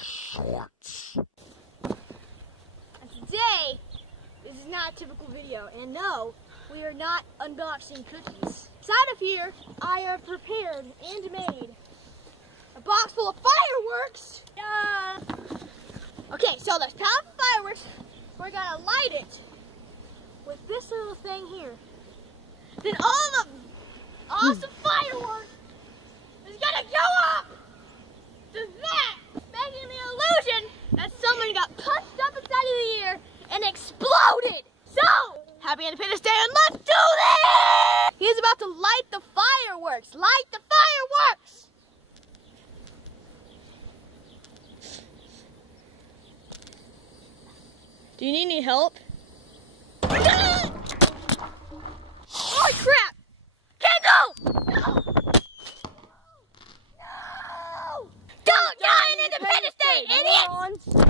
Shorts. And today, this is not a typical video, and no, we are not unboxing cookies. Inside of here, I have prepared and made a box full of fireworks. Okay, so there's powerful fireworks. We're gonna light it with this little thing here. Then all the awesome fireworks is gonna go up to that, making the illusion that someone got punched up inside of the air and exploded. So, happy Independence Day, and let's do this! He's about to light the fireworks. Light the fireworks! Do you need any help? Holy crap! Kendall! No! No! Don't die on Independence Day, idiots!